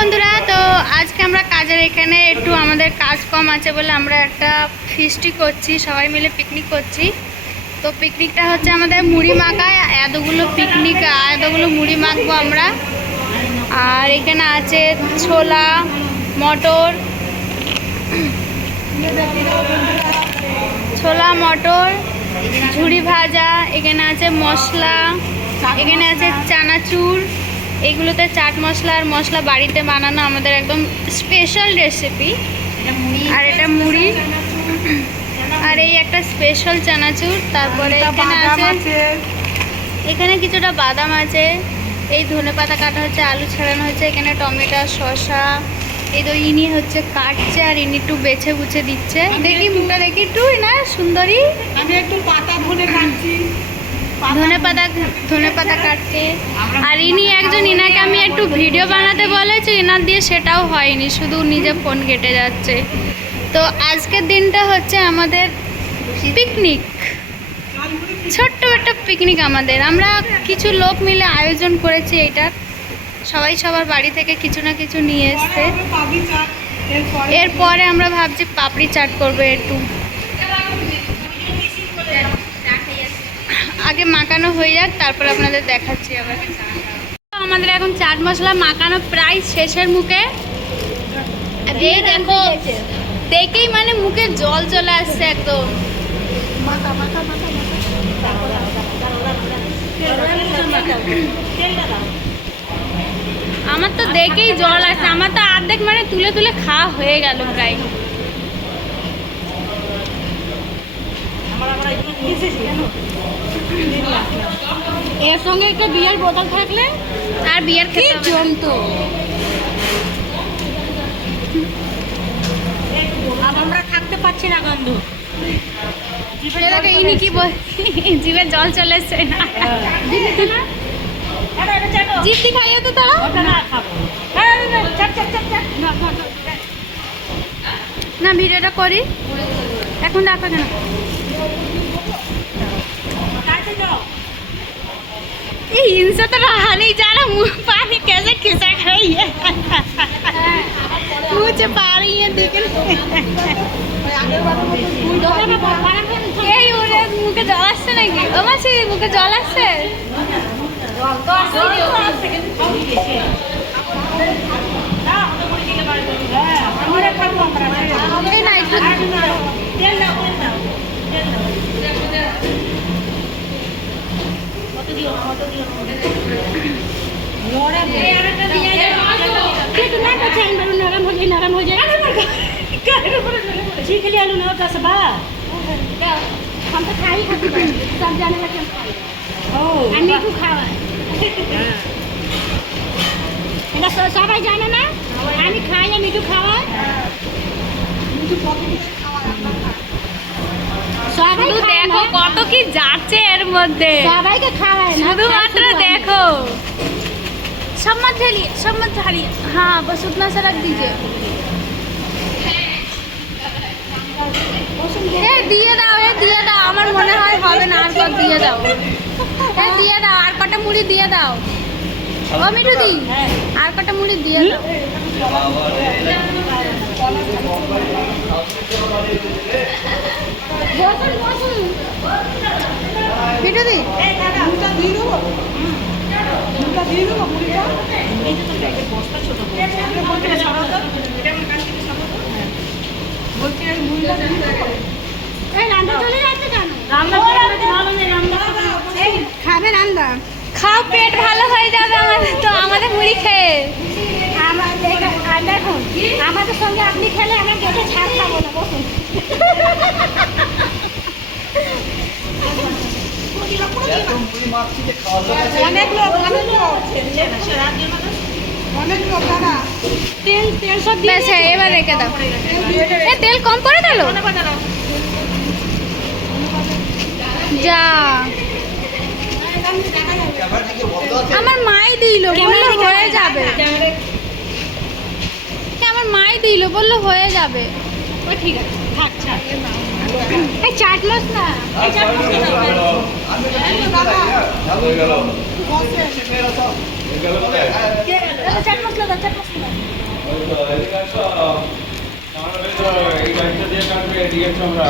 বন্ধুরা, তো আজকে আমরা কাজের এখানে একটু আমাদের কাজ কম আছে বলে আমরা একটা ফিস্টি করছি, সবাই মিলে পিকনিক করছি। তো পিকনিকটা হচ্ছে আমাদের মুড়ি মাখায়, এতগুলো মুড়ি মাখবো আমরা। আর এখানে আছে ছোলা, মটর, ঝুড়ি ভাজা, এখানে আছে মশলা, এখানে আছে চানাচুর, এগুলোতে চাট মশলা আর মশলা বাড়িতে বানানো আমাদের একদম স্পেশাল রেসিপি। আর এটা মুড়ি আর এই একটা স্পেশাল চানাচুর। তারপরে এখানে আছে, এখানে কিছুটা বাদাম আছে, এই ধনেপাতা কাটা হচ্ছে, আলু ছাড়ানো হচ্ছে, এখানে টমেটো, শসা, এই তো ইনি হচ্ছে কাটছে আর ইনি একটু বেছে বুছে দিচ্ছে। দেখি মুখটা দেখি একটু, না সুন্দরী, আমি একটু পাতা ধনে কাটছি, ধনেপাতা কাটতে। আর ইনি একজন, ইনাকে আমি একটু ভিডিও বানাতে বলেছি, ইনার দিয়ে সেটাও হয়নি, শুধু নিজে ফোন কেটে যাচ্ছে। তো আজকের দিনটা হচ্ছে আমাদের পিকনিক, ছোট্ট একটা পিকনিক আমাদের। আমরা কিছু লোক মিলে আয়োজন করেছি এইটার, সবাই সবার বাড়ি থেকে কিছু না কিছু নিয়ে এসছে। এরপরে আমরা ভাবছি পাপড়ি চাট করবো একটু। আগে মাখানো হয়ে যাক, তারপর আপনাদের দেখাচ্ছি আবার। আমাদের এখন চাট মশলা মাখানো প্রায় শেষের মুখে। এই দেখো, দেখেই মানে মুখে জল চলে আসছে একদম। আমার তো দেখেই জল আসছে, আমার তো অর্ধেক মানে তুলে তুলে খাওয়া হয়ে গেল প্রায়। এর সঙ্গে একটা বিয়ার বোতল থাকলে আর বিয়ার খেতে জমতো। আমরা থাকতে পারছি না গন্ধ। ইনি কি জিভে জল চলে এসছে না, জিদ্দি খাইয়ে তো তারা না। ভিডিওটা করি এখন, দেখো কেন ये इनसे तो रहा नहीं जा रहा, मुँह पानी कैसे खिसक रही है, मुँह से पा रही है देखे। মুখে জল আসছে নাকি? ও মাছি, মুখে জল আসছে? नरम हो जाए चीख लिया ना दस बार। हम तो खाई खाती सब जाने लगे मीठू खावा এটা সবাই জানে না আমি খাই আর মিঠু খাওয়াই। শুধু দেখো কত কি যাচ্ছে এর মধ্যে, সবাইকে খাওয়ায় না, শুধুমাত্র দেখো। सब मत झाड़िए, हाँ बस उतना सा रख दीजिए। দিয়ে দাও, আমার মনে হয় হবে না, আর কত দিয়ে দাও, দিয়ে দাও, আর কটা মুড়ি দিয়ে দাও। ও মিঠু দি, আর কটা মুড়ি দিয়ে দাও। মিঠু দি খাও, পেট ভালো হয়ে যাবে আমাদের। তো আমাদের মুড়ি খেয়ে আমাদের সঙ্গে আপনি খেলে আমার গেটে ছাড় খাবো না। বসুন অনেক লোক দাদা, তেল সব বেশ, এবার রেখে দাও। তেল কম করে দিল যা, আমার মাই দিল, বললো হয়ে যাবে। আমার মাই দিল, বললো হয়ে যাবে। ঠিক আছে, থাক ছাড়। এই চাট মশলা, চাট মশলা দাও। এই গাছটা দিয়ে কাটবে এদিকে আমরা